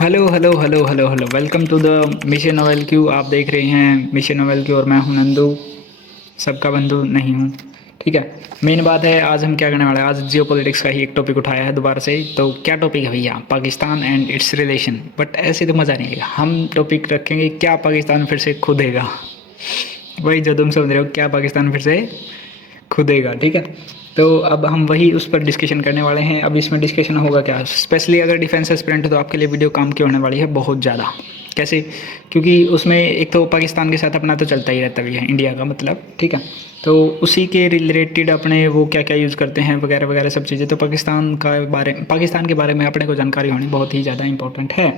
Hello hello hello hello hello welcome to the mission novel Q. आप देख रहे हैं मिशन नोवेल क्यू और मैं हूं नंदू, सबका बंधु नहीं हूं। ठीक है। मेन बात है आज हम क्या करने वाले हैं। आज जियो पॉलिटिक्स का ही एक टॉपिक उठाया है दोबारा से। तो क्या टॉपिक है भैया? Pakistan and it's relation. But ऐसे तो मज़ा नहीं आएगा। हम टॉपिक रखेंगे क्या पाकिस्तान फिर से खुदेगा। वही जो तुम समझ रहे हो, क्या पाकिस्तान फिर से खुदेगा। ठीक है। तो अब हम वही उस पर डिस्कशन करने वाले हैं। अब इसमें डिस्कशन होगा क्या, स्पेशली अगर डिफेंस एस्पिरेंट हो तो आपके लिए वीडियो काम की होने वाली है बहुत ज़्यादा। कैसे? क्योंकि उसमें एक तो पाकिस्तान के साथ अपना तो चलता ही रहता है इंडिया का मतलब। ठीक है। तो उसी के रिलेटेड अपने वो क्या क्या यूज़ करते हैं वगैरह वगैरह सब चीज़ें। तो पाकिस्तान के बारे में अपने को जानकारी होनी बहुत ही ज़्यादा इंपॉर्टेंट है।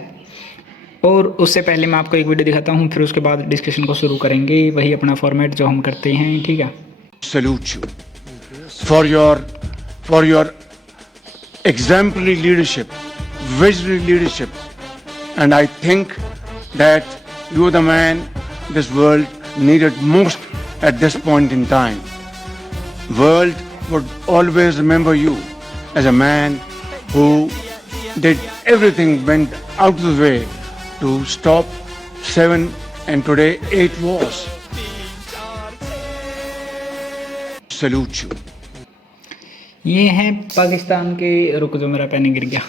और उससे पहले मैं आपको एक वीडियो दिखाता हूँ, फिर उसके बाद डिस्कशन को शुरू करेंगे। वही अपना फॉर्मेट जो हम करते हैं। ठीक है। Salute you for your exemplary leadership, visionary leadership, and I think that you are the man this world needed most at this point in time. World would always remember you as a man who did everything, went out of the way to stop 7 and today 8 wars. Salute you. ये हैं पाकिस्तान के, रुक जो मेरा pen गिर गया।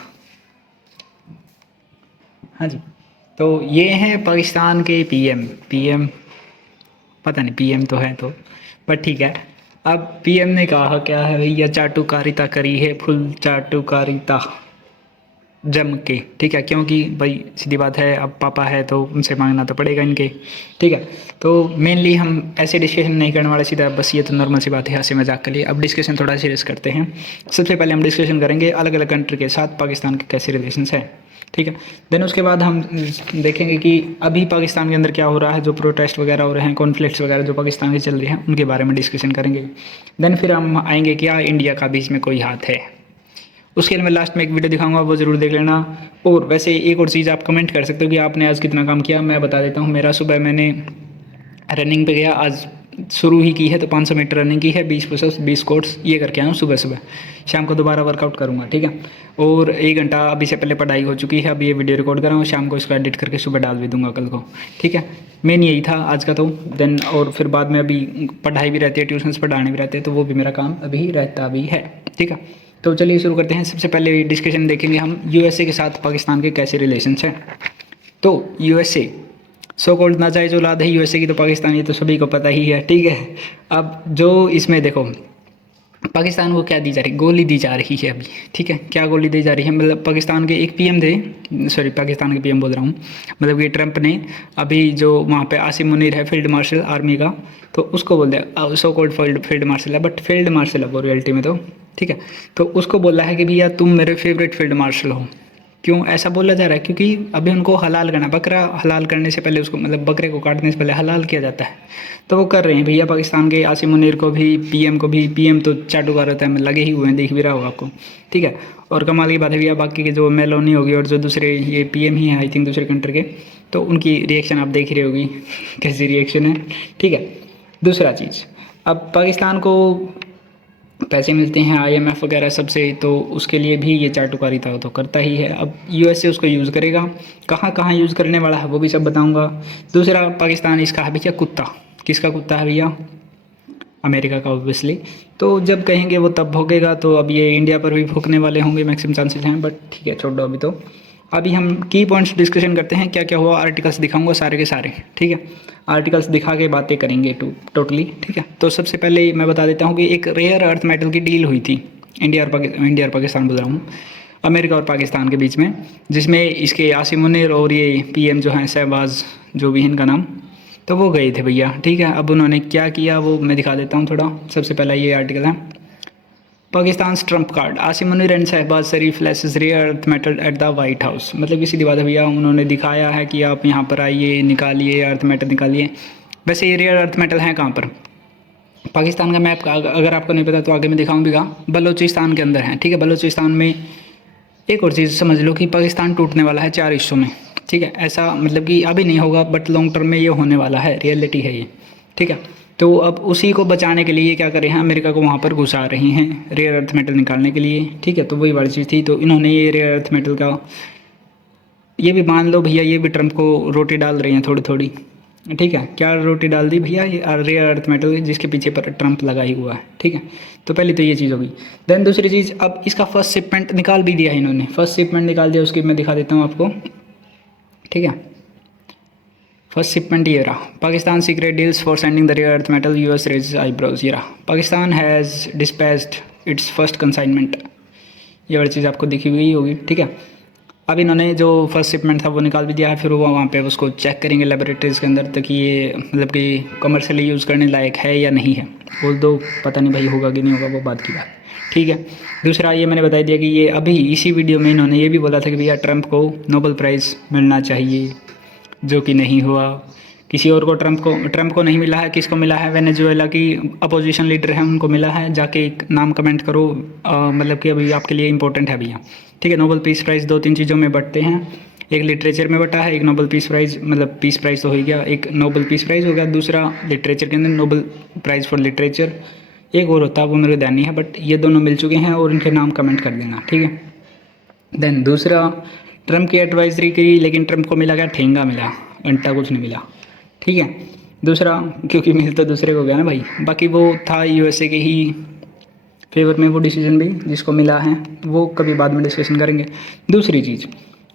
हाँ जी। तो ये हैं पाकिस्तान के पीएम पता नहीं पीएम तो है तो, पर ठीक है। अब पीएम ने कहा क्या है भैया, चाटुकारिता करी है, फुल चाटुकारिता जम के। ठीक है। क्योंकि भाई सीधी बात है, अब पापा है तो उनसे मांगना तो पड़ेगा इनके। ठीक है। तो मेनली हम ऐसे डिस्कशन नहीं करने वाले सीधा, बस ये तो नॉर्मल सी बात है हंसी मजाक के लिए। अब डिस्कशन थोड़ा सीरियस करते हैं। सबसे पहले हम डिस्कशन करेंगे अलग अलग कंट्री के साथ पाकिस्तान के कैसे रिलेशंस हैं। ठीक है। देन उसके बाद हम देखेंगे कि अभी पाकिस्तान के अंदर क्या हो रहा है, जो प्रोटेस्ट वगैरह हो रहे हैं, कॉन्फ्लिक्ट्स वगैरह जो पाकिस्तान के चल रहे हैं, उनके बारे में डिस्कशन करेंगे। देन फिर हम आएंगे क्या इंडिया का बीच में कोई हाथ है। उसके लिए मैं लास्ट में एक वीडियो दिखाऊंगा, वो ज़रूर देख लेना। और वैसे एक और चीज़ आप कमेंट कर सकते हो कि आपने आज कितना काम किया। मैं बता देता हूँ, मेरा सुबह मैंने रनिंग पे गया, आज शुरू ही की है तो 500 मीटर रनिंग की है, 20 पुशअप्स 20 स्क्वाट्स ये करके आया हूँ सुबह सुबह। शाम को दोबारा वर्कआउट करूँगा। ठीक है। और 1 घंटा अभी से पहले पढ़ाई हो चुकी है। अब ये वीडियो रिकॉर्ड कर रहा हूँ, शाम को इसको एडिट करके सुबह डाल भी दूँगा कल को। ठीक है। मेन यही था आज का तो। देन और फिर बाद में अभी पढ़ाई भी रहती है, ट्यूशन्स पढ़ाने भी रहते हैं, तो वो भी मेरा काम अभी रहता भी है। ठीक है। तो चलिए शुरू करते हैं। सबसे पहले डिस्कशन देखेंगे हम यूएसए के साथ पाकिस्तान के कैसे रिलेशंस हैं। तो यूएसए सो कॉल्ड नाजायज औलाद है यूएसए की, तो पाकिस्तान ये तो सभी को पता ही है। ठीक है। अब जो इसमें देखो पाकिस्तान को क्या दी जा रही, गोली दी जा रही है अभी। ठीक है। क्या गोली दी जा रही है, मतलब पाकिस्तान के एक पीएम थे, सॉरी पाकिस्तान के पीएम बोल रहा हूँ, मतलब कि ट्रंप ने अभी जो वहाँ पे आसिम मुनीर है फील्ड मार्शल आर्मी का, तो उसको बोल दिया, सो कॉल्ड फील्ड मार्शल है बट फील्ड मार्शल है वो रियलिटी में तो। ठीक है। तो उसको बोला है कि भैया तुम मेरे फेवरेट फील्ड मार्शल हो। क्यों ऐसा बोला जा रहा है? क्योंकि अभी उनको हलाल करना, बकरा हलाल करने से पहले उसको, मतलब बकरे को काटने से पहले हलाल किया जाता है, तो वो कर रहे हैं भैया। पाकिस्तान के आसिम मुनीर को भी, पीएम को भी, पीएम तो चाटुकार रहता है, लगे ही हुए हैं, देख भी रहा होगा आपको। ठीक है। और कमाल की बात है भैया, बाकी के जो मेलोनी होगी और जो दूसरे ये पीएम ही हैं आई थिंक दूसरे कंट्री के, तो उनकी रिएक्शन आप देख रही होगी कैसी रिएक्शन है। ठीक है। दूसरा चीज़, अब पाकिस्तान को पैसे मिलते हैं आईएमएफ वगैरह सबसे, तो उसके लिए भी ये चाटुकारिता तो करता ही है। अब यूएसए उसको यूज़ करेगा, कहाँ कहाँ यूज़ करने वाला है वो भी सब बताऊंगा। दूसरा, पाकिस्तान इसका है भैया कुत्ता। किसका कुत्ता है भैया? अमेरिका का ऑब्वियसली। तो जब कहेंगे वो तब भोगेगा, तो अब ये इंडिया पर भी भोगने वाले होंगे, मैक्सिमम चांसेस हैं, बट ठीक है छोड़ दो अभी तो। अभी हम की पॉइंट्स डिस्कशन करते हैं, क्या क्या हुआ, आर्टिकल्स दिखाऊंगा सारे के सारे। ठीक है। आर्टिकल्स दिखा के बातें करेंगे टोटली। ठीक है। तो सबसे पहले मैं बता देता हूँ कि एक रेयर अर्थ मेटल की डील हुई थी इंडिया और पाकिस्तान बोल रहा हूँ, अमेरिका और पाकिस्तान के बीच में, जिसमें इसके आसिम मुनीर और ये पीएम जो हैं शहबाज, जो भी इनका नाम, तो वो गए थे भैया। ठीक है। अब उन्होंने क्या किया वो मैं दिखा देता हूँ थोड़ा। सबसे पहला ये आर्टिकल है, Pakistan Trump card, Asim Munir and Shahbaz Sharif leases rare earth metal at the White House. मतलब कि सीधी बात है भैया, उन्होंने दिखाया है कि आप यहाँ पर आइए, निकालिए अर्थ मेटल निकालिए। वैसे ये रेयर अर्थ मेटल हैं कहाँ पर? पाकिस्तान का मैप का अगर आपको नहीं पता तो आगे मैं दिखाऊंगा, बलूचिस्तान के अंदर है। ठीक है। बलूचिस्तान में एक और चीज़ समझ लो कि पाकिस्तान टूटने वाला है 4 हिस्सों में। ठीक है। ऐसा मतलब कि अभी नहीं होगा बट लॉन्ग टर्म में ये होने वाला है, रियलिटी है ये। ठीक है। तो अब उसी को बचाने के लिए क्या कर रहे हैं, अमेरिका को वहाँ पर घुसा रही हैं रेयर अर्थ मेटल निकालने के लिए। ठीक है। तो वही वाली चीज़ थी, तो इन्होंने ये रेयर अर्थ मेटल का ये भी मान लो भैया, ये भी ट्रम्प को रोटी डाल रही हैं थोड़ी थोड़ी, ठीक है। क्या रोटी डाल दी भैया, ये रेयर अर्थ मेटल जिसके पीछे पर ट्रम्प लगा ही हुआ है, ठीक है। तो पहले तो ये चीज़ होगी। देन दूसरी चीज़, अब इसका फर्स्ट शिपमेंट निकाल भी दिया है इन्होंने, फर्स्ट शिपमेंट निकाल दिया, उसकी मैं दिखा देता हूँ आपको, ठीक है। फर्स्ट शिपमेंट ये रहा, Pakistan secret deals for sending the rare earth metal, US raise eyebrows, ये रहा, Pakistan has dispatched its first consignment, ये वाली चीज़ आपको दिखी हुई होगी, ठीक है। अब इन्होंने जो फर्स्ट शिपमेंट था वो निकाल भी दिया है, फिर वो वहाँ पे उसको चेक करेंगे लेबोरेटरीज़ के अंदर तक ये मतलब कि कमर्शियली यूज़ करने लायक है या नहीं है। बोल दो पता नहीं भाई होगा कि नहीं होगा, वो बात की बात, ठीक है। दूसरा ये मैंने बता दिया कि ये अभी इसी वीडियो में इन्होंने ये भी बोला था कि भैया ट्रम्प को नोबेल प्राइज़ मिलना चाहिए, जो कि नहीं हुआ। किसी और को ट्रम्प को नहीं मिला है, किसको मिला है, वेनेजुएला की अपोजिशन लीडर है उनको मिला है। जाके एक नाम कमेंट करो, मतलब कि अभी आपके लिए इंपॉर्टेंट है भैया, ठीक है। नोबेल पीस प्राइज़ 2-3 चीज़ों में बंटते हैं, एक लिटरेचर में बटा है, एक नोबेल पीस प्राइज़, मतलब पीस प्राइज़ तो हो गया, एक नोबेल पीस प्राइज़ हो गया, दूसरा लिटरेचर के अंदर नोबेल प्राइज़ फॉर लिटरेचर, एक और होता है वो मेरे को ध्यान नहीं है, बट ये दोनों मिल चुके हैं और इनके नाम कमेंट कर देना, ठीक है। देन दूसरा, ट्रम्प की एडवाइजरी करी लेकिन ट्रम्प को मिला क्या, ठेंगा मिला, घंटा कुछ नहीं मिला, ठीक है। दूसरा, क्योंकि मिल तो दूसरे को गया ना भाई, बाकी वो था यूएसए के ही फेवर में वो डिसीजन भी जिसको मिला है, वो कभी बाद में डिस्कशन करेंगे। दूसरी चीज़,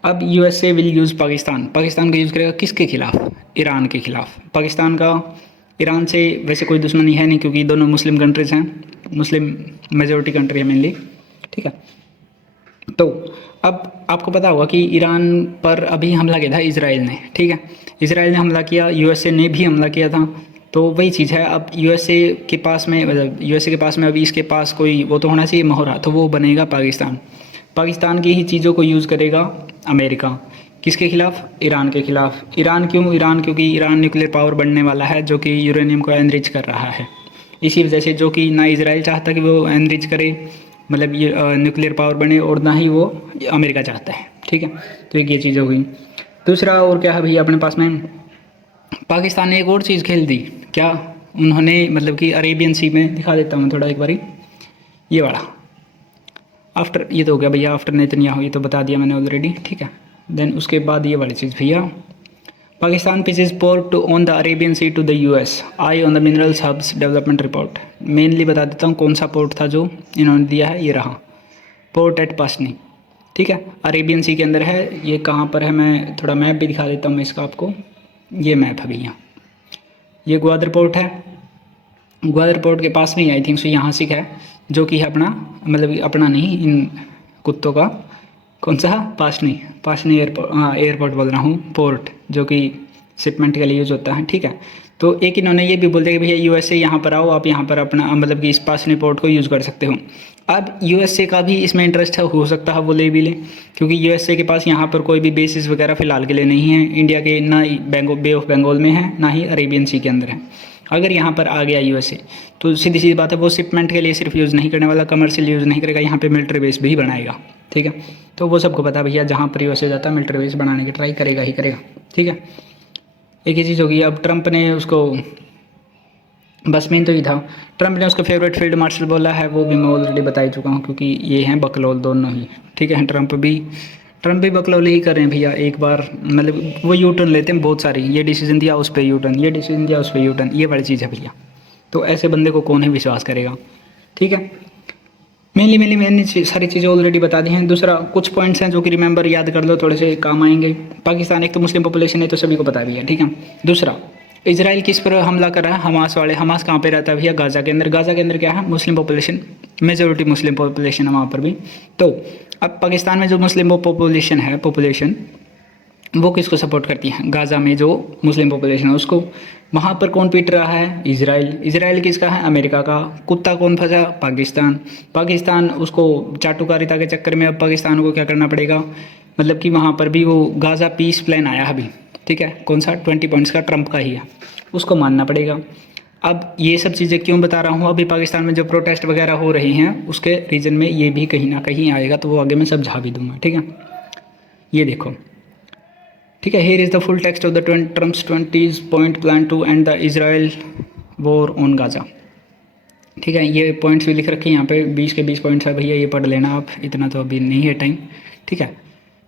अब यूएसए विल यूज़ पाकिस्तान का यूज़ करेगा किसके खिलाफ, ईरान के खिलाफ। पाकिस्तान का ईरान से वैसे कोई दुश्मनी है नहीं, क्योंकि दोनों मुस्लिम कंट्रीज़ हैं, मुस्लिम मेजॉरिटी कंट्री है मेनली, ठीक है। तो अब आपको पता होगा कि ईरान पर अभी हमला किया था इसराइल ने, ठीक है। इसराइल ने हमला किया, यूएसए ने भी हमला किया था, तो वही चीज़ है। अब यूएसए के पास में, मतलब यूएसए के पास में अभी इसके पास कोई वो तो होना चाहिए मोहरा, तो वो बनेगा पाकिस्तान की ही चीज़ों को यूज़ करेगा अमेरिका, किसके खिलाफ, ईरान के खिलाफ। ईरान क्यों, क्योंकि ईरान न्यूक्लियर पावर बनने वाला है, जो कि यूरेनियम को एनरिच कर रहा है, इसी वजह से, जो कि ना इसराइल चाहता कि वो एनरिच करे, मतलब ये न्यूक्लियर पावर बने, और ना ही वो अमेरिका चाहता है, ठीक है। तो एक ये चीज़ हो गई। दूसरा और क्या है भैया अपने पास में, पाकिस्तान ने एक और चीज़ खेल दी, क्या उन्होंने, मतलब कि अरेबियन सी में दिखा देता हूँ थोड़ा एक बारी, ये वाला आफ्टर, ये तो हो गया भैया आफ्टर नेतन्याहू, ये तो बता दिया मैंने ऑलरेडी, ठीक है। देन उसके बाद ये वाली चीज़ भैया, Pakistan pitches port on the Arabian Sea to the US, eye on the minerals hubs development report. Mainly बता देता हूँ कौन सा पोर्ट था जो इन्होंने दिया है, ये रहा पोर्ट एट पासनी, ठीक है, अरेबियन सी के अंदर है। ये कहाँ पर है, मैं थोड़ा मैप भी दिखा देता हूँ मैं इसका आपको, ये मैप है भैया, ये ग्वादर पोर्ट है, ग्वादर पोर्ट के पास में ही आई थिंक सो यहाँ से है, जो कि है अपना, मतलब अपना नहीं, इन कुत्तों का, कौन सा, पासनी एयरपोर्ट, हाँ एयरपोर्ट बोल रहा हूँ, पोर्ट जो कि शिपमेंट के लिए यूज़ होता है, ठीक है। तो एक इन्होंने ये भी बोल दिया कि भैया यूएसए यहाँ पर आओ, आप यहाँ पर अपना, मतलब कि इस पासनी पोर्ट को यूज़ कर सकते हो। अब यूएसए का भी इसमें इंटरेस्ट है, हो सकता है वो ले भी ले, क्योंकि यूएसए के पास यहाँ पर कोई भी बेसिस वगैरह फ़िलहाल के लिए नहीं है, इंडिया के ना बे ऑफ बंगाल में है, ना ही अरेबियन सी के अंदर है। अगर यहाँ पर आ गया यूएसए, तो सीधी सीधी बात है, वो शिपमेंट के लिए सिर्फ यूज़ नहीं करने वाला, कमर्शियल यूज़ नहीं करेगा, यहाँ पे मिलिट्री बेस भी बनाएगा, ठीक है। तो वो सबको पता है भैया, जहाँ पर यूएसए जाता है मिलिट्री बेस बनाने की ट्राई करेगा ही करेगा, ठीक है। एक ही चीज़ होगी। अब ट्रंप ने उसको, बस मेन तो ये था, ट्रंप ने उसका फेवरेट फील्ड मार्शल बोला है, वो भी मैं ऑलरेडी बता ही चुका हूँ, क्योंकि ये हैं बकलौल दोनों ही, ठीक है। ट्रंप भी बकलौल ही कर रहे हैं भैया, एक बार मतलब वो यू टर्न लेते हैं बहुत सारी, ये डिसीजन दिया उस पर यू टर्न, ये डिसीजन दिया उस पर यू टर्न, ये बड़ी चीज़ है भैया। तो ऐसे बंदे को कौन ही विश्वास करेगा, ठीक है। मैंने सारी चीज़ें ऑलरेडी बता दी हैं। दूसरा कुछ पॉइंट्स हैं जो कि रिमेंबर याद कर लो, थोड़े से काम आएंगे। पाकिस्तान एक तो मुस्लिम पॉपुलेशन है, तो सभी को पता है भैया, ठीक है। दूसरा, इजराइल किस पर हमला कर रहा है, हमास वाले। हमास कहाँ पे रहता है भैया, गाज़ा के अंदर। गाज़ा के अंदर क्या है, Muslim population, majority Muslim population है वहाँ पर भी। तो अब पाकिस्तान में जो मुस्लिम पॉपुलेशन है, वो किसको सपोर्ट करती है, गाज़ा में जो मुस्लिम पॉपुलेशन है उसको। वहाँ पर कौन पीट रहा है, इजराइल किसका है, अमेरिका का। कुत्ता कौन फंसा, पाकिस्तान उसको चाटुकारिता के चक्कर में अब पाकिस्तान को क्या करना पड़ेगा, मतलब कि वहाँ पर भी वो गाज़ा पीस प्लान आया अभी, ठीक है, कौन सा 20 पॉइंट्स का, ट्रंप का ही है, उसको मानना पड़ेगा। अब ये सब चीज़ें क्यों बता रहा हूँ, अभी पाकिस्तान में जो प्रोटेस्ट वगैरह हो रहे हैं उसके रीजन में ये भी कहीं ना कहीं आएगा, तो वो आगे मैं समझा भी दूंगा, ठीक है। ये देखो, ठीक है, here is the full text of the Trump's 20 point plan to end the Israel war on Gaza, ठीक है। ये पॉइंट्स भी लिख रखे हैं यहाँ पे, 20 के 20 पॉइंट्स है भैया, ये पढ़ लेना आप, इतना तो अभी नहीं है टाइम, ठीक है।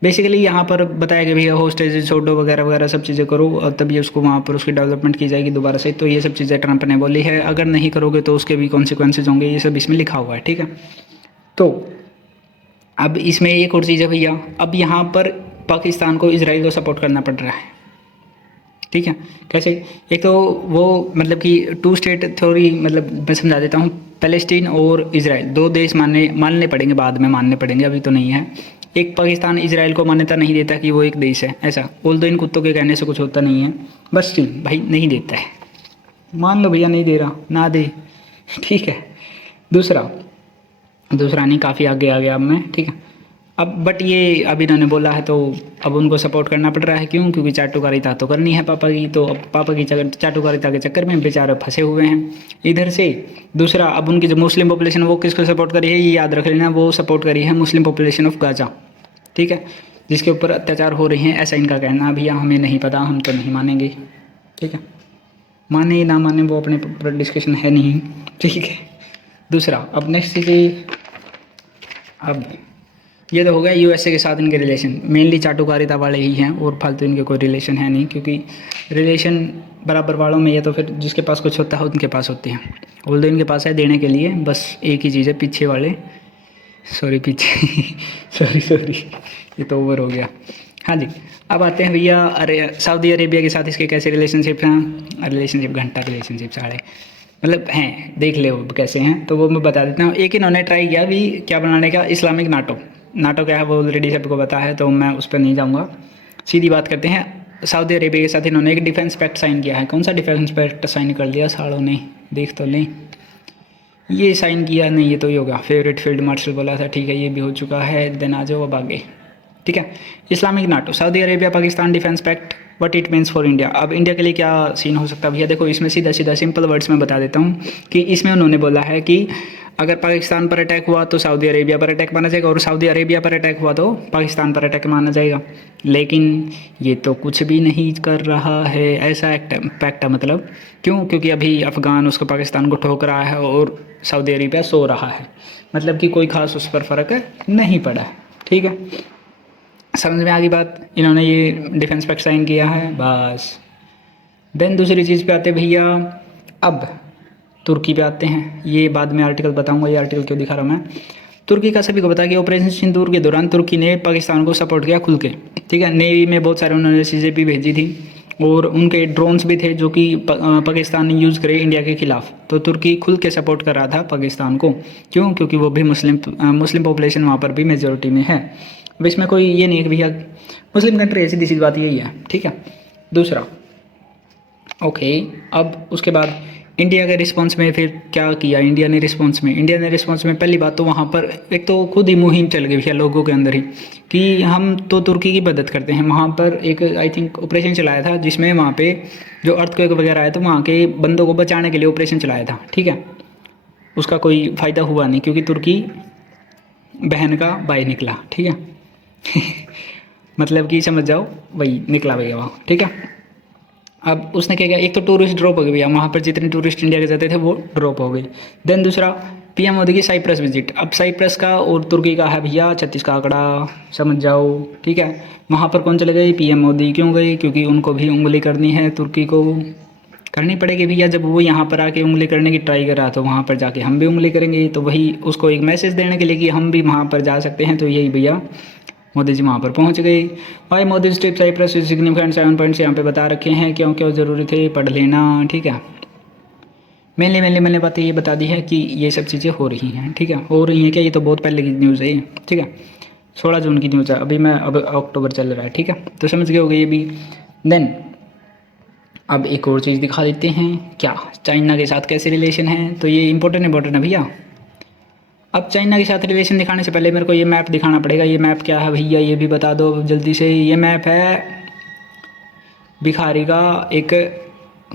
बेसिकली यहाँ पर बताया गया भैया होस्टेज छोड़ो वगैरह वगैरह सब चीज़ें करो और तभी उसको वहाँ पर उसकी डेवलपमेंट की जाएगी दोबारा से। तो ये सब चीज़ें ट्रंप ने बोली है, अगर नहीं करोगे तो उसके भी कॉन्सिक्वेंसेज होंगे, ये सब इसमें लिखा हुआ है, ठीक है। तो अब इसमें एक और चीज़ है भैया, अब यहाँ पर पाकिस्तान को इजराइल को सपोर्ट करना पड़ रहा है, ठीक है। कैसे? एक तो वो मतलब कि 2 स्टेट थ्योरी, मतलब मैं समझा देता हूँ। पैलेस्टीन और इजराइल 2 देश मानने पड़ेंगे, बाद में मानने पड़ेंगे, अभी तो नहीं है। एक पाकिस्तान इजराइल को मान्यता नहीं देता कि वो एक देश है, ऐसा बोल दो, इन कुत्तों के कहने से कुछ होता नहीं है, बस ठीक भाई नहीं देता है, मान लो भैया नहीं दे रहा, ना दे, ठीक है। दूसरा नहीं, काफ़ी आगे आ गया अब मैं, ठीक है। अब बट ये अब इन्होंने बोला है तो अब उनको सपोर्ट करना पड़ रहा है, क्यों? क्योंकि चाटुकारिता तो करनी है पापा की, तो अब पापा की चाटुकारिता के चक्कर में बेचारे फंसे हुए हैं इधर से। दूसरा, अब उनकी जो मुस्लिम पॉपुलेशन वो किसको सपोर्ट करी है, ये याद रख लेना, वो सपोर्ट करी है मुस्लिम पॉपुलेशन ऑफ गाजा, ठीक है, जिसके ऊपर अत्याचार हो रहे हैं, ऐसा इनका कहना। भैया हमें नहीं पता, हम तो नहीं मानेंगे, ठीक है। माने ना माने वो अपने पर डिस्कशन है नहीं, ठीक है। दूसरा, अब नेक्स्ट चीज़, अब ये तो हो गया यूएसए के साथ इनके रिलेशन, मेनली चाटुकारिता वाले ही हैं और फालतू इनके कोई रिलेशन है नहीं, क्योंकि रिलेशन बराबर वालों में ये तो फिर जिसके पास कुछ होता है उनके पास होते हैं, बोल इनके पास है देने के लिए, बस एक ही चीज़ है, पीछे वाले पीछे सॉरी ये तो ओवर हो गया। हाँ जी, अब आते हैं भैया, अरे सऊदी अरेबिया के साथ इसके कैसे रिलेशनशिप हैं, रिलेशनशिप घंटा रिलेशनशिप साढ़े मतलब हैं, देख ले वो कैसे हैं, तो वो मैं बता देता हूँ। एक इन्होंने ट्राई किया भी क्या बनाने का, इस्लामिक नाटो क्या है वो ऑलरेडी सबको पता है, तो मैं उस पर नहीं जाऊँगा, सीधी बात करते हैं। सऊदी अरेबिया के साथ इन्होंने एक डिफेंस पैक्ट साइन किया है। कौन सा डिफेंस पैक्ट साइन कर लिया सालों ने, देख तो लें, ये साइन किया नहीं, ये तो ही होगा, फेवरेट फील्ड मार्शल बोला था, ठीक है, ये भी हो चुका है। देन आ जाओ अब आगे, ठीक है। Islamic NATO, Saudi Arabia Pakistan defence pact, what it means for India. अब इंडिया के लिए क्या सीन हो सकता है भैया, देखो इसमें सीधा सिंपल वर्ड्स में बता देता हूँ कि इसमें उन्होंने बोला है कि अगर पाकिस्तान पर अटैक हुआ तो सऊदी अरेबिया पर अटैक माना जाएगा, और सऊदी अरेबिया पर अटैक हुआ तो पाकिस्तान पर अटैक माना जाएगा। लेकिन ये तो कुछ भी नहीं कर रहा है ऐसा पैक्ट, मतलब क्यों? क्योंकि अभी अफ़गान उसको पाकिस्तान को ठोक रहा है और सऊदी अरेबिया सो रहा है, मतलब कि कोई ख़ास उस पर फ़र्क नहीं पड़ा है, ठीक है। समझ में आ गई बात, इन्होंने ये डिफेंस पैक्ट साइन किया है, बस। देन दूसरी चीज़ पे आते भैया, अब तुर्की पे आते हैं, ये बाद में आर्टिकल बताऊंगा, ये आर्टिकल क्यों दिखा रहा मैं। तुर्की का सभी को पता है कि ऑपरेशन सिंदूर के दौरान तुर्की ने पाकिस्तान को सपोर्ट किया खुल के, ठीक है। नेवी में बहुत सारे उन्होंने चीज़ें भी भेजी थी और उनके ड्रोन्स भी थे जो कि पाकिस्तान ने यूज़ करे इंडिया के ख़िलाफ़, तो तुर्की खुल के सपोर्ट कर रहा था पाकिस्तान को, क्यों? क्योंकि वो भी मुस्लिम पॉपुलेशन वहाँ पर भी मेजोरिटी में है। अब इसमें कोई ये नहीं है कि भैया मुस्लिम कंट्री है, सीधी सी बात यही है, ठीक है। दूसरा, ओके, अब उसके बाद इंडिया के रिस्पांस में फिर क्या किया इंडिया ने रिस्पांस में पहली बात तो वहाँ पर एक तो खुद ही मुहिम चल गई भैया लोगों के अंदर ही कि हम तो तुर्की की मदद करते हैं। वहाँ पर एक आई थिंक ऑपरेशन चलाया था जिसमें वहाँ पे जो अर्थक्वेक वगैरह आया तो वहाँ के बंदों को बचाने के लिए ऑपरेशन चलाया था, ठीक है। उसका कोई फ़ायदा हुआ नहीं क्योंकि तुर्की बहन का भाई निकला, ठीक है। मतलब कि समझ जाओ वही निकला भैया वहाँ, ठीक है। अब उसने क्या किया, एक तो टूरिस्ट ड्रॉप हो गई भैया, वहाँ पर जितने टूरिस्ट इंडिया के जाते थे वो ड्रॉप हो गई। देन दूसरा, पीएम मोदी की साइप्रस विजिट। अब साइप्रस का और तुर्की का है भैया 36 का आंकड़ा, समझ जाओ, ठीक है। वहाँ पर कौन चले गए, पीएम मोदी। क्यों गए? क्योंकि उनको भी उंगली करनी है, तुर्की को करनी पड़ेगी भैया। जब वो यहाँ पर आके उंगली करने की ट्राई कर रहा तो वहाँ पर जाके हम भी उंगली करेंगे, तो वही उसको एक मैसेज देने के लिए कि हम भी वहाँ पर जा सकते हैं। तो यही भैया मोदी जी वहाँ पर पहुँच गए। भाई Modi step Cyprus significant 7 points यहाँ पे बता रखे हैं, क्यों क्यों ज़रूरी थे, पढ़ लेना, ठीक है। मैंने बातें ये बता दी है कि ये सब चीज़ें हो रही हैं, ठीक है। हो रही हैं क्या, ये तो बहुत पहले की न्यूज़ है, ठीक है। 16 जून की न्यूज़ है, अब अक्टूबर चल रहा है, ठीक है। तो समझ गए होगे ये भी। देन अब एक और चीज़ दिखा देते हैं, क्या चाइना के साथ कैसे रिलेशन है। तो ये इंपॉर्टेंट है भैया। अब चाइना के साथ रिलेशन दिखाने से पहले मेरे को ये मैप दिखाना पड़ेगा। ये मैप क्या है भैया, ये भी बता दो जल्दी से। ये मैप है भिखारी का, एक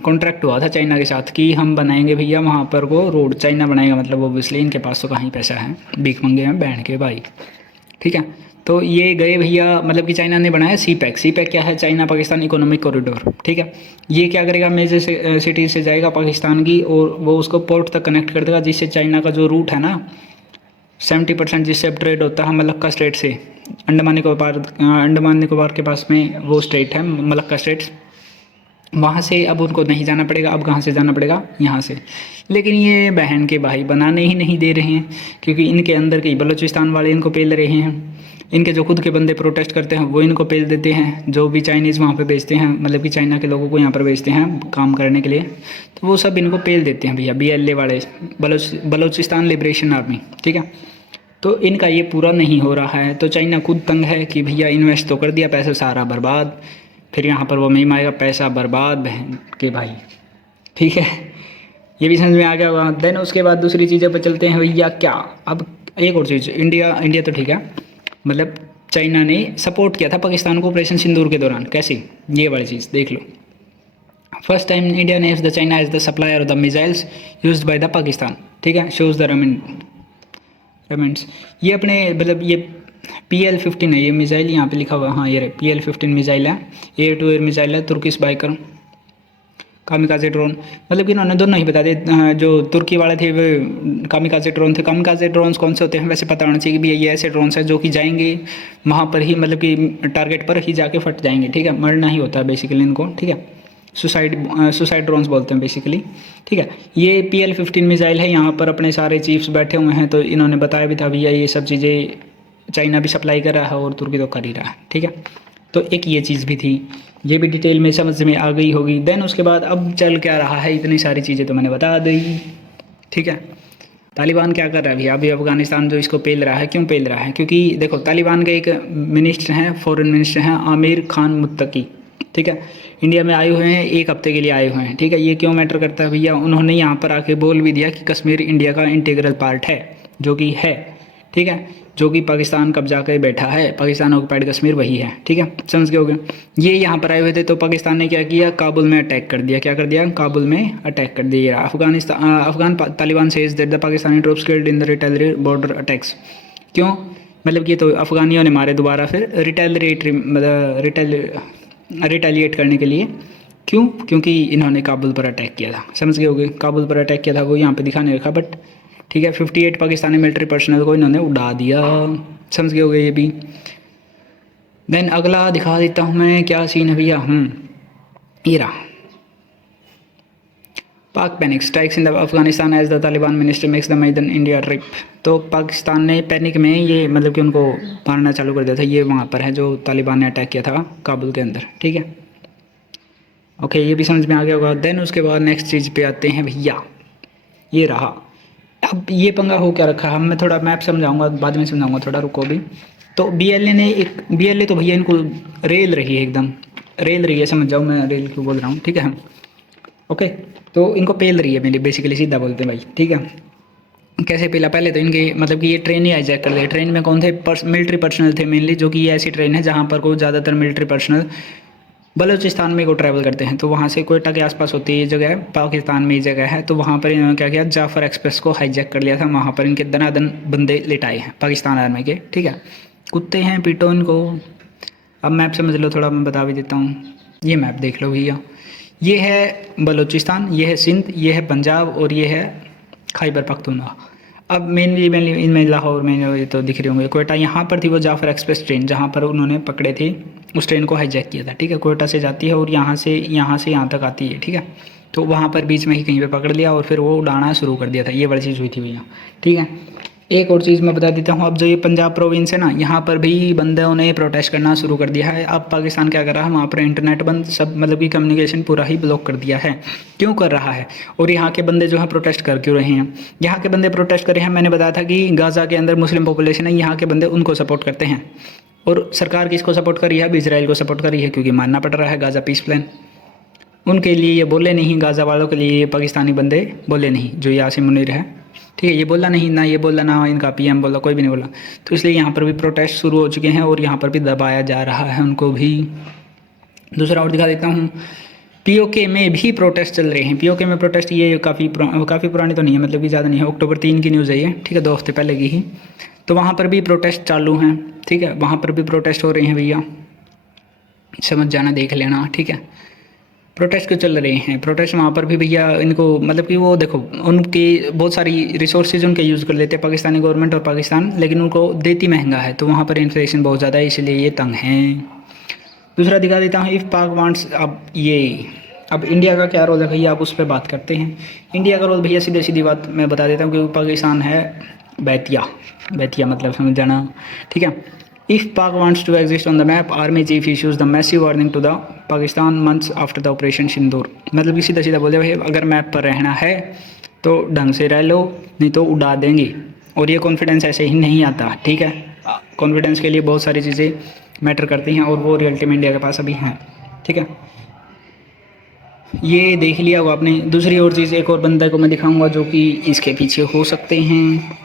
कॉन्ट्रैक्ट हुआ था चाइना के साथ कि हम बनाएंगे भैया वहाँ पर को रोड। चाइना बनाएगा, मतलब ओबियसली इनके पास तो कहाँ ही पैसा है, भीख मंगे हैं बहन के भाई, ठीक है। तो ये गए भैया, मतलब कि चाइना ने बनाया सी पैक क्या है, चाइना पाकिस्तान इकोनॉमिक कॉरिडोर, ठीक है। ये क्या करेगा, मेजर सिटीज से जाएगा पाकिस्तान की और वो उसको पोर्ट तक कनेक्ट कर देगा, जिससे चाइना का जो रूट है ना 70% जिससे अब ट्रेड होता है मलक्का स्टेट से, अंडमान निकोबार के पास में वो स्टेट है मलक्का स्टेट्स, वहाँ से अब उनको नहीं जाना पड़ेगा। अब कहाँ से जाना पड़ेगा? यहाँ से। लेकिन ये बहन के भाई बनाने ही नहीं दे रहे हैं, क्योंकि इनके अंदर के बलूचिस्तान वाले इनको पेल रहे हैं, इनके जो खुद के बंदे प्रोटेस्ट करते हैं वो इनको पेल देते हैं, जो भी चाइनीज़ वहाँ पे बेचते हैं, मतलब कि चाइना के लोगों को यहाँ पर बेचते हैं काम करने के लिए, तो वो सब इनको पेल देते हैं भैया, BLA वाले, बलूचिस्तान लिबरेशन आर्मी, ठीक है। तो इनका ये पूरा नहीं हो रहा है, तो चाइना खुद तंग है कि भैया इन्वेस्ट तो कर दिया, पैसा सारा बर्बाद, फिर यहाँ पर वो मीम आएगा पैसा बर्बाद बहन के भाई, ठीक है। ये भी समझ में आ गया होगा। देन उसके बाद दूसरी चीज़ें पर चलते हैं भैया। क्या अब एक और चीज़, इंडिया तो ठीक है, मतलब चाइना ने सपोर्ट किया था पाकिस्तान को ऑपरेशन सिंदूर के दौरान। कैसे? ये वाली चीज़ देख लो। First time India names the China as the supplier of the missiles used by the Pakistan, ठीक है। शोज द रमेंट्स, ये अपने मतलब ये PL-15 है ये मिसाइल, यहाँ पे लिखा हुआ, हाँ ये PL-15 मिसाइल है, एयर टू एयर मिसाइल है, तुर्किश बाइकर कामिकाजे ड्रोन, मतलब कि इन्होंने दोनों ही बता दिए। जो तुर्की वाले थे वो कामिकाजे ड्रोन थे। कामिकाजे ड्रोन्स कौन से होते हैं वैसे पता होना चाहिए कि भैया ये ऐसे ड्रोन्स हैं जो कि जाएंगे वहाँ पर ही, मतलब कि टारगेट पर ही जाके फट जाएंगे, ठीक है। मरना ही होता है बेसिकली इनको, ठीक है। सुसाइड ड्रोन्स बोलते हैं बेसिकली, ठीक है। ये PL-15 मिसाइल है, यहाँ पर अपने सारे चीफ्स बैठे हुए हैं, तो इन्होंने बताया भी था भैया ये सब चीज़ें चाइना भी सप्लाई कर रहा है और तुर्की तो कर ही रहा है, ठीक है। तो एक ये चीज़ भी थी, ये भी डिटेल में समझ में आ गई होगी। देन उसके बाद अब चल क्या रहा है, इतनी सारी चीज़ें तो मैंने बता दी, ठीक है। तालिबान क्या कर रहा है भैया? अभी अफगानिस्तान जो इसको पेल रहा है, क्यों पेल रहा है? क्योंकि देखो तालिबान के एक मिनिस्टर हैं, फॉरेन मिनिस्टर हैं, आमिर खान मुत्तकी, ठीक है। इंडिया में आए हुए हैं, 1 हफ्ते के लिए आए हुए हैं, ठीक है। ये क्यों मैटर करता है भैया? उन्होंने यहाँ पर आके बोल भी दिया कि कश्मीर इंडिया का इंटीग्रल पार्ट है, जो कि है, ठीक है। जो कि पाकिस्तान कब्जा कर बैठा है, पाकिस्तान ऑक्युपाइड कश्मीर वही है, ठीक है। समझ गए होगे। ये यहाँ पर आए हुए थे, तो पाकिस्तान ने क्या किया? काबुल में अटैक कर दिया। क्या कर दिया? काबुल में अटैक कर दिया। Afghan Taliban says that the Pakistani troops killed in the retaliatory border attacks. क्यों? मतलब कि तो अफगानियों ने मारे दोबारा फिर रिटेलिएट करने के लिए। क्यों? क्योंकि इन्होंने काबुल पर अटैक किया था। समझ गए होगे, काबुल पर अटैक किया था, वो यहाँ पे दिखाने रखा, बट ठीक है। 58 पाकिस्तानी मिलिट्री पर्सनल को इन्होंने उड़ा दिया। समझ गए होगे ये भी। देन अगला दिखा देता हूँ मैं, क्या सीन है भैया। ये रहा, Pak panic strikes in the Afghanistan as the Taliban minister makes the maiden India trip. तो पाकिस्तान ने पैनिक में ये मतलब कि उनको मारना चालू कर दिया था। ये वहाँ पर है जो तालिबान ने अटैक किया था काबुल के अंदर, ठीक है। ओके, ये भी समझ में आ गया होगा। देन उसके बाद नेक्स्ट चीज़ पे आते हैं भैया। ये रहा, अब ये पंगा हो क्या रखा है, मैं थोड़ा मैप समझाऊंगा, बाद में समझाऊंगा, थोड़ा रुको भी। तो BLA तो भैया इनको रेल रही है, एकदम रेल रही है, समझ जाओ मैं रेल क्यों बोल रहा हूँ, ठीक है। ओके, तो इनको पेल रही है मेरी, बेसिकली सीधा बोलते हैं भाई, ठीक है। कैसे पेला? पहले तो इनके मतलब कि ये ट्रेन ही हाईजैक कर दी। ट्रेन में कौन थे? मिलिट्री पर्सनल थे मेनली, जो कि ये ऐसी ट्रेन है जहाँ पर को ज़्यादातर मिलिट्री पर्सनल बलूचिस्तान में को ट्रैवल करते हैं। तो वहाँ से कोयटा के आसपास होती है ये जगह है, पाकिस्तान में ये जगह है। तो वहाँ पर इन्होंने क्या किया? जाफर एक्सप्रेस को हाईजैक कर लिया था। वहाँ पर इनके दनादन बंदे लिटाए हैं पाकिस्तान आर्मी के, ठीक है। कुत्ते हैं, पीटो इनको। अब मैप समझ लो थोड़ा, मैं बता भी देता हूँ। ये मैप देख लो भैया, ये है बलूचिस्तान, ये है सिंध, ये है पंजाब और ये है खैबर पख्तूनख्वा। अब मेनली इनमें लाहौर में ये तो दिख रहे होंगे। कोयटा यहाँ पर थी वो जाफर एक्सप्रेस ट्रेन, जहाँ पर उन्होंने पकड़े थे, उस ट्रेन को हाईजैक किया था, ठीक है। कोयटा से जाती है और यहाँ से यहाँ तक आती है, ठीक है। तो वहाँ पर बीच में ही कहीं पे पकड़ लिया और फिर वो उड़ाना शुरू कर दिया था। ये बड़ी चीज़ हुई थी भैया, ठीक है। एक और चीज़ मैं बता देता हूँ, अब जो ये पंजाब प्रोविंस है ना, यहाँ पर भी बंदों ने प्रोटेस्ट करना शुरू कर दिया है। अब पाकिस्तान क्या कर रहा है? वहाँ पर इंटरनेट बंद, सब मतलब कि कम्युनिकेशन पूरा ही ब्लॉक कर दिया है। क्यों कर रहा है? और यहाँ के बंदे जो है प्रोटेस्ट कर क्यों रहे हैं? यहाँ के बंदे प्रोटेस्ट कर रहे हैं, मैंने बताया था कि गाज़ा के अंदर मुस्लिम पॉपुलेशन है, यहाँ के बंदे उनको सपोर्ट करते हैं। और सरकार किसको सपोर्ट कर रही है? अब इजराइल को सपोर्ट कर रही है, क्योंकि मानना पड़ रहा है गाज़ा पीस प्लान। उनके लिए ये बोले नहीं, गाज़ा वालों के लिए ये पाकिस्तानी बंदे बोले नहीं, जो यासिन मुनीर है, ठीक है। ये बोला नहीं, ना ये बोला, ना इनका PM बोला, कोई भी नहीं बोला। तो इसलिए यहाँ पर भी प्रोटेस्ट शुरू हो चुके हैं और यहाँ पर भी दबाया जा रहा है उनको भी। दूसरा और दिखा देता हूँ, POK में भी प्रोटेस्ट चल रहे हैं। POK में प्रोटेस्ट ये काफ़ी पुरानी तो नहीं है, मतलब कि ज़्यादा नहीं है, अक्टूबर 3 की न्यूज़ है ये, ठीक है, 2 हफ्ते पहले की ही। तो वहाँ पर भी प्रोटेस्ट चालू हैं, ठीक है। वहाँ पर भी प्रोटेस्ट हो रहे हैं भैया, समझ जाना, देख लेना, ठीक है। प्रोटेस्ट क्यों चल रहे हैं? प्रोटेस्ट वहाँ पर भी भैया इनको मतलब कि वो देखो उनके बहुत सारी रिसोर्सेज उनके यूज़ कर लेते हैं पाकिस्तानी गवर्नमेंट और पाकिस्तान, लेकिन उनको देती महंगा है, तो वहाँ पर इन्फ्लेशन बहुत ज़्यादा है, इसलिए ये तंग हैं। दूसरा दिखा देता हूँ, इफ़ पाक वांट्स, अब इंडिया का क्या रोल है भैया, आप उस पर बात करते हैं। इंडिया का रोल भैया सीधे सीधी बात मैं बता देता हूँ, क्योंकि पाकिस्तान है बैतिया मतलब समझ जाना, ठीक है। If Pak wants to exist on the map, army chief issues the massive warning to the Pakistan months after the operation Sindoor. मतलब कि सीधा सीधा बोले भाई अगर मैप पर रहना है तो ढंग से रह लो, नहीं तो उड़ा देंगे। और ये कॉन्फिडेंस ऐसे ही नहीं आता, ठीक है। कॉन्फिडेंस के लिए बहुत सारी चीज़ें मैटर करती हैं और वो रियलिटी में इंडिया के पास अभी हैं, ठीक है। ये देख लिया होगा आपने। दूसरी और चीज़, एक और बंदा को मैं दिखाऊंगा जो कि इसके पीछे हो सकते हैं।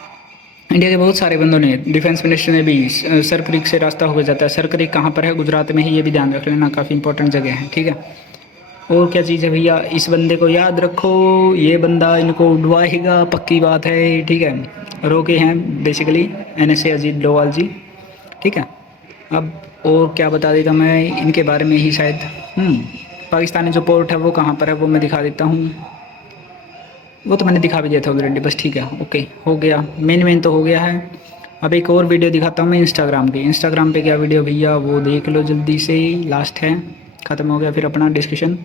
इंडिया के बहुत सारे बंदों ने, डिफेंस मिनिस्टर ने भी सर क्रीक से रास्ता होकर जाता है। सर क्रीक कहाँ पर है? गुजरात में ही, ये भी ध्यान रख लेना, काफ़ी इंपॉर्टेंट जगह है, ठीक है। और क्या चीज़ है भैया, इस बंदे को याद रखो, ये बंदा इनको उड़वाएगा, पक्की बात है, ठीक है। रोके हैं बेसिकली NSA अजीत डोवाल जी, ठीक है। अब और क्या बता देता मैं इनके बारे में ही शायद, पाकिस्तानी जो पोर्ट है वो कहाँ पर है वो मैं दिखा देता हूँ। वो तो मैंने दिखा भी दिया था ऑलरेडी, बस ठीक है, ओके हो गया, मेन तो हो गया है। अब एक और वीडियो दिखाता हूँ मैं इंस्टाग्राम पे क्या वीडियो भैया वो देख लो जल्दी से, लास्ट है, ख़त्म हो गया फिर अपना discussion.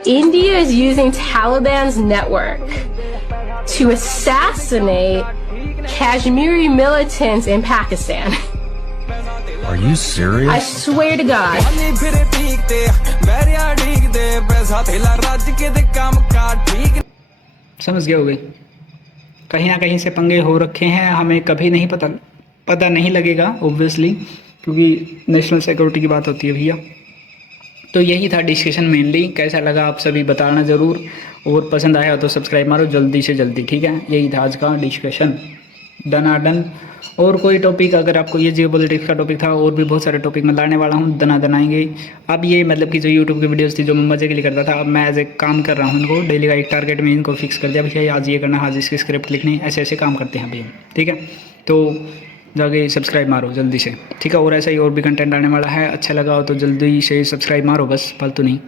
India is using Taliban's network to assassinate Kashmiri militants in Pakistan. Are you serious? I swear to God. समझ गए होगे, कहीं ना कहीं से पंगे हो रखे हैं, हमें कभी नहीं पता नहीं लगेगा ऑब्वियसली, क्योंकि नेशनल सिक्योरिटी की बात होती है भैया। तो यही था डिस्कशन मेनली। कैसा लगा आप सभी बताना ज़रूर, और पसंद आया तो सब्सक्राइब मारो जल्दी से जल्दी, ठीक है। यही था आज का डिस्कशन, डन। और कोई टॉपिक अगर आपको, ये जियोपॉलिटिक्स का टॉपिक था, और भी बहुत सारे टॉपिक मैं लाने वाला हूँ, दनाएंगे। अब ये मतलब कि जो यूट्यूब की वीडियोस थी जो मैं मज़े के लिए करता था, अब मैं एज ए काम कर रहा हूँ इनको, डेली का एक टारगेट में इनको फिक्स कर दिया भैया, आज ये करना, आज इसकी स्क्रिप्ट लिखनी, ऐसे काम करते हैं भैया, ठीक है। तो जाके सब्सक्राइब मारो जल्दी से, ठीक है। और ऐसा ही और भी कंटेंट आने वाला है, अच्छा लगा हो तो जल्दी से सब्सक्राइब मारो, बस फालतू नहीं।